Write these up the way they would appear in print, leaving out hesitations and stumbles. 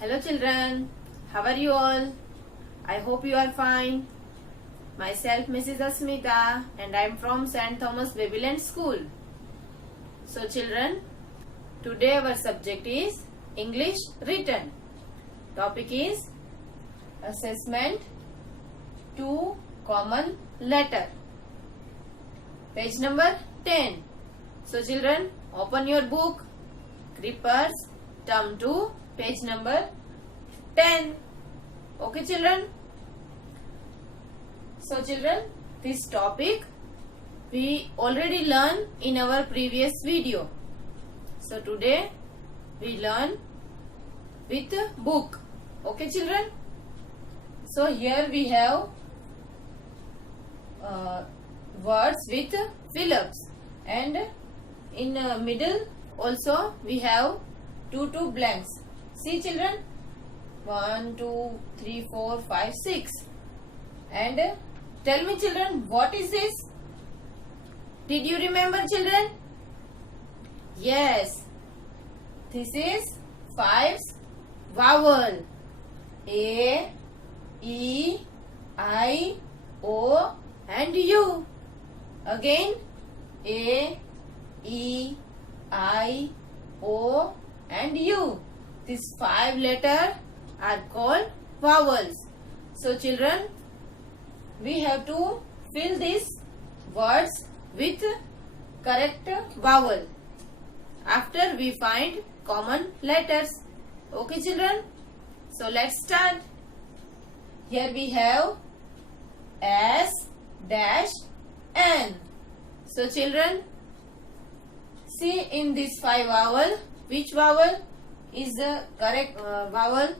Hello children, how are you all? I hope you are fine. Myself Mrs. Asmita and I am from St. Thomas Babyland School. So children, today our subject is English written. Topic is assessment 2 common letter. Page number 10. So children, open your book. Creepers, term 2, page number 10. Okay children. So children, this topic we already learned in our previous video. So today we learn with book. Okay children. So here we have words with fill-ups, and in middle also we have two blanks. See children, 1 2 3 4 5 6. And tell me children, what is this? Did you remember children? Yes, this is 5's vowel: A, E, I, O and U. Again, A, E, I, O and U. These 5 letters are called vowels. So children, we have to fill these words with correct vowel. After we find common letters. Okay children? So let's start. Here we have S dash N. So children, see in this 5 vowel, which vowel is the correct vowel?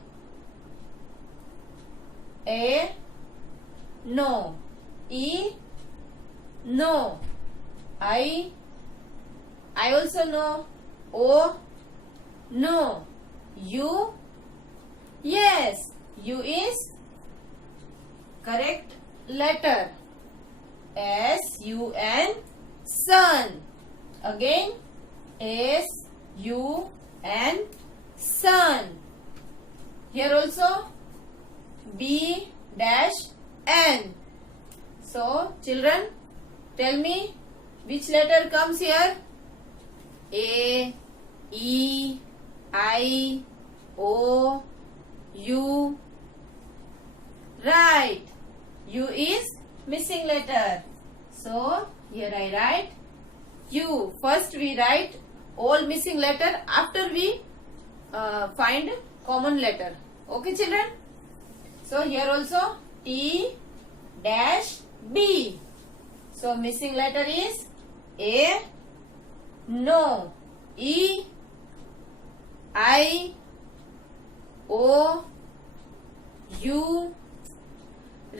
A, no. E, no. I also know. O, no. U, yes. U is correct letter. S, U, N, sun. Again, S, U, N, sun. Here also B dash N. So children, tell me which letter comes here? A, E, I, O, U. Right. U is missing letter. So here I write U. First we write all missing letter, after we find common letter. Okay children? So here also T dash B. So missing letter is A, no. E, I, O, U.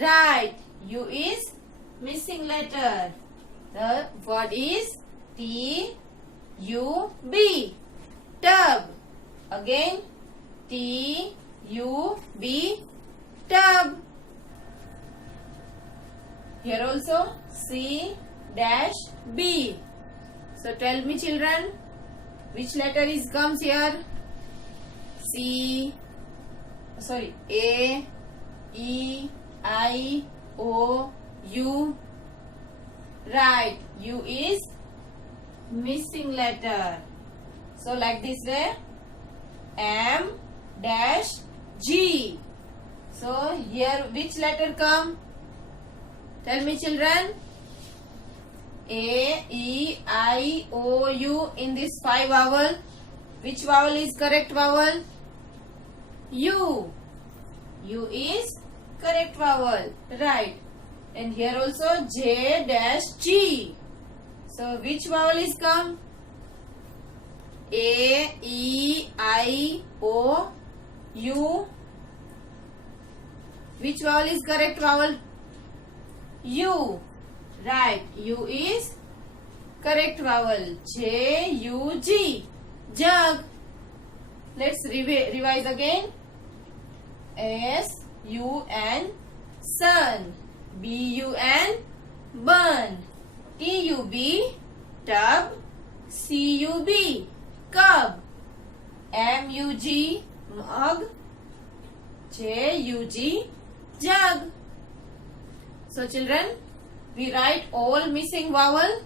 Right. U is missing letter. The word is T, U, B. Tub. Again T, U, B. Tub. Here also C dash B. So tell me children, which letter comes here? A, E, I, O, U. Right. U is missing letter. So like this way, M dash G. So here which letter come? Tell me children. A, E, I, O, U. In this 5 vowel, which vowel is correct vowel? U. U is correct vowel. Right. And here also J dash G. So which vowel is come? A, E, I, O, U. Which vowel is correct vowel? U. Right. U is correct vowel. J, U, G. Jug. Let's revise again. S, U, N, sun. B, U, N, burn. T, U, B, tub. C, U, B, cub. M-U-G, mug. J-U-G, jug. So children, we write all missing vowel.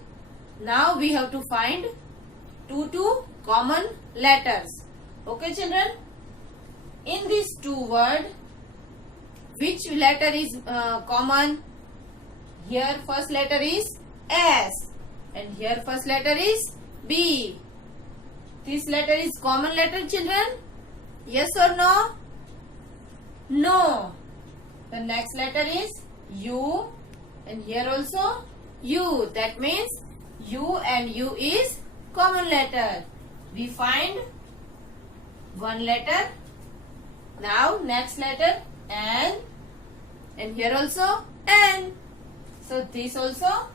Now we have to find two common letters. Okay children? In these two words, which letter is common? Here first letter is S and here first letter is B. This letter is common letter children? Yes or no? No. The next letter is U and here also U. That means U and U is common letter. We find one letter. Now next letter N and here also N. So this also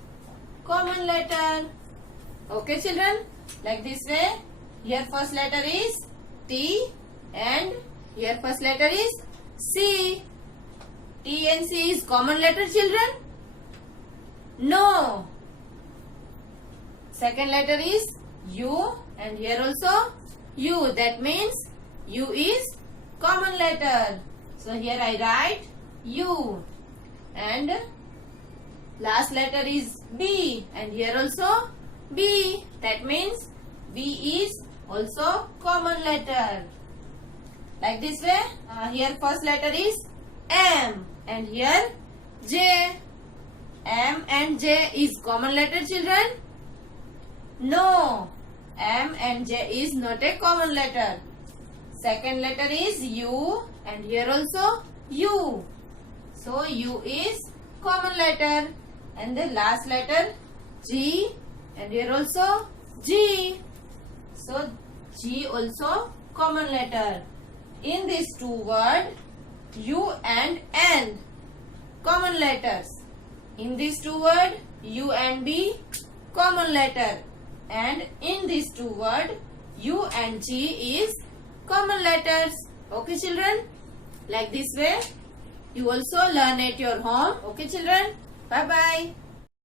common letter. Okay children, like this way. Here first letter is T and here first letter is C. T and C is common letter children? No. Second letter is U and here also U. That means U is common letter. So here I write U. And last letter is B and here also B. That means B is also common letter. Like this way. Here first letter is M and here J. M and J is common letter children? No. M and J is not a common letter. Second letter is U and here also U. So U is common letter. And the last letter G and here also G. So G also common letter. In these two words, U and N common letters. In these two words, U and B common letter. And in these two words, U and G is common letters. Okay children? Like this way, you also learn at your home. Okay children? Bye bye.